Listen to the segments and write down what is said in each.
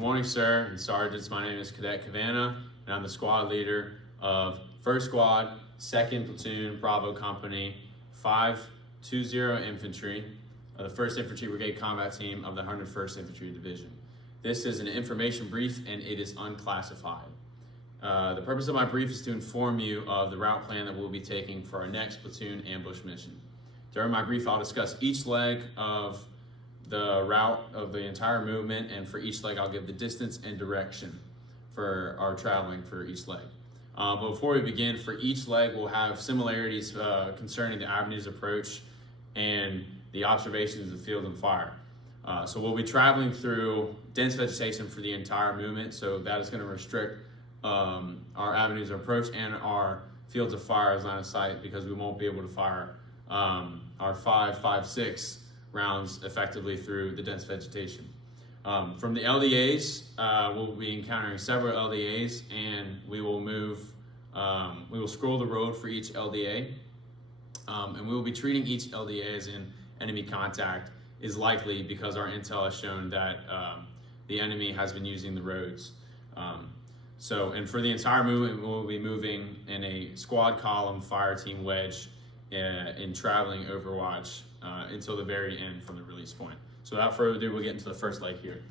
Good morning, sir and sergeants. My name is Cadet Cavanna, and I'm the squad leader of 1st Squad, 2nd Platoon, Bravo Company, 520 Infantry, the 1st Infantry Brigade Combat Team of the 101st Infantry Division. This is an information brief, and it is unclassified. The purpose of my brief is to inform you of the route plan that we'll be taking for our next platoon ambush mission. During my brief, I'll discuss each leg of the route of the entire movement, and for each leg I'll give the distance and direction for our traveling for each leg. But before we begin, for each leg we'll have similarities concerning the avenues approach and the observations of the field and fire. So we'll be traveling through dense vegetation for the entire movement, so that is going to restrict our avenues of approach and our fields of fire as line of sight, because we won't be able to fire our 5.56 rounds effectively through the dense vegetation. From the LDAs, we'll be encountering several LDAs, and we will scroll the road for each LDA, and we will be treating each LDA as in enemy contact is likely, because our intel has shown that the enemy has been using the roads. And for the entire movement, we'll be moving in a squad column fire team wedge in traveling overwatch until the very end from the release point. So without further ado, we'll get into the first leg here.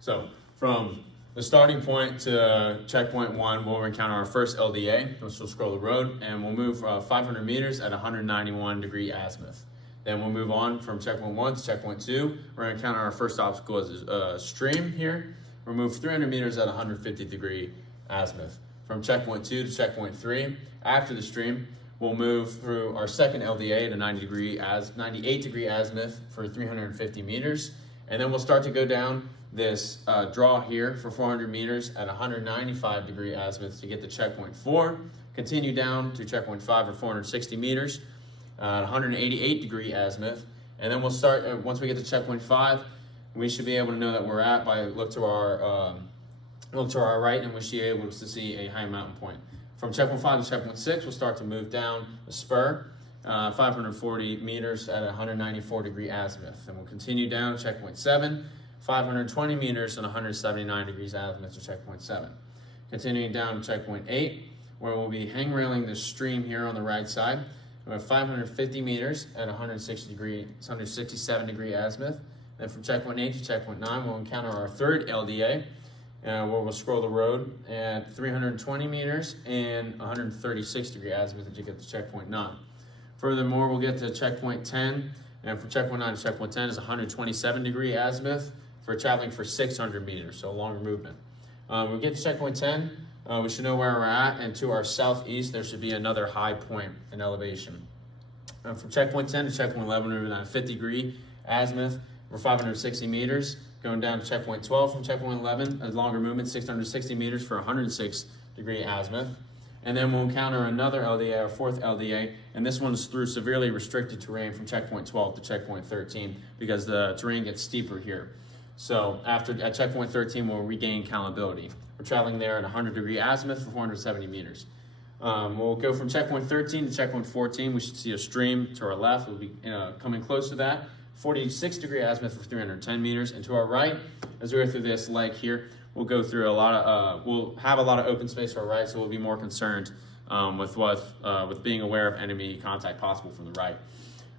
So from the starting point to checkpoint 1, we'll encounter our first LDA, which will scroll the road, and we'll move 500 meters at 191 degree azimuth. Then we'll move on from checkpoint 1 to checkpoint 2. We're going to encounter our first obstacle as a stream here. We'll move 300 meters at 150 degree azimuth. From checkpoint 2 to checkpoint 3, after the stream, we'll move through our second LDA to 98 degree azimuth for 350 meters. And then we'll start to go down this draw here for 400 meters at 195 degree azimuth to get to checkpoint 4. Continue down to checkpoint 5 or 460 meters at 188 degree azimuth. And then we'll start, once we get to checkpoint 5, we should be able to know that we're at by look to our right, and we should be able to see a high mountain point. From checkpoint 5 to checkpoint 6, we'll start to move down the spur, 540 meters at 194 degree azimuth. And we'll continue down to checkpoint 7, 520 meters and 179 degrees azimuth to checkpoint 7. Continuing down to checkpoint 8, where we'll be hang railing the stream here on the right side. We have 550 meters at 167 degree azimuth. Then from checkpoint 8 to checkpoint 9, we'll encounter our third LDA, where we'll scroll the road at 320 meters and 136 degree azimuth to get to checkpoint 9. Furthermore, we'll get to checkpoint 10, and from checkpoint 9 to checkpoint 10 is 127 degree azimuth for traveling for 600 meters, so a longer movement. We get to checkpoint 10, we should know where we're at, and to our southeast there should be another high point in elevation. From checkpoint 10 to checkpoint 11, we're at 50 degree azimuth for 560 meters. Going down to checkpoint 12 from checkpoint 11, a longer movement, 660 meters for 106 degree azimuth. And then we'll encounter another LDA, our fourth LDA, and this one is through severely restricted terrain from checkpoint 12 to checkpoint 13 because the terrain gets steeper here. So at checkpoint 13, we'll regain calability. We're traveling there at 100 degree azimuth for 470 meters. We'll go from checkpoint 13 to checkpoint 14. We should see a stream to our left. We'll be coming close to that. 46 degree azimuth for 310 meters, and to our right, as we go through this leg here, we'll go through we'll have a lot of open space to our right, so we'll be more concerned with being aware of enemy contact possible from the right.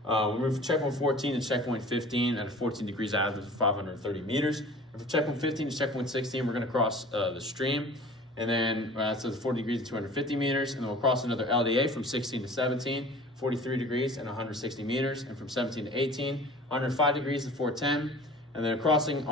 We'll move from checkpoint 14 to checkpoint 15 at 14 degrees azimuth for 530 meters. And from checkpoint 15 to checkpoint 16, we're going to cross the stream, and then so 40 degrees to 250 meters, and then we'll cross another LDA from 16 to 17, 43 degrees and 160 meters, and from 17 to 18, 105 degrees to 410, and then crossing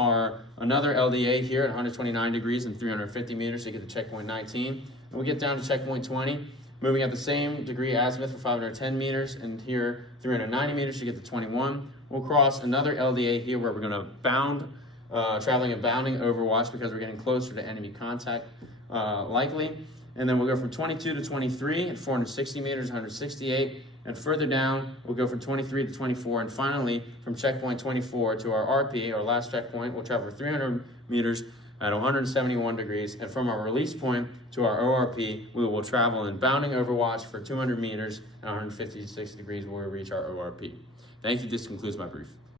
another LDA here at 129 degrees and 350 meters to get to checkpoint 19, and we get down to checkpoint 20, moving at the same degree azimuth for 510 meters, and here 390 meters to get to 21. We'll cross another LDA here where we're going to bound, traveling and bounding overwatch because we're getting closer to enemy contact likely. And then we'll go from 22 to 23 at 460 meters, 168. And further down, we'll go from 23 to 24. And finally, from checkpoint 24 to our RP, our last checkpoint, we'll travel 300 meters at 171 degrees. And from our release point to our ORP, we will travel in bounding overwatch for 200 meters at 156 degrees where we reach our ORP. Thank you. This concludes my brief.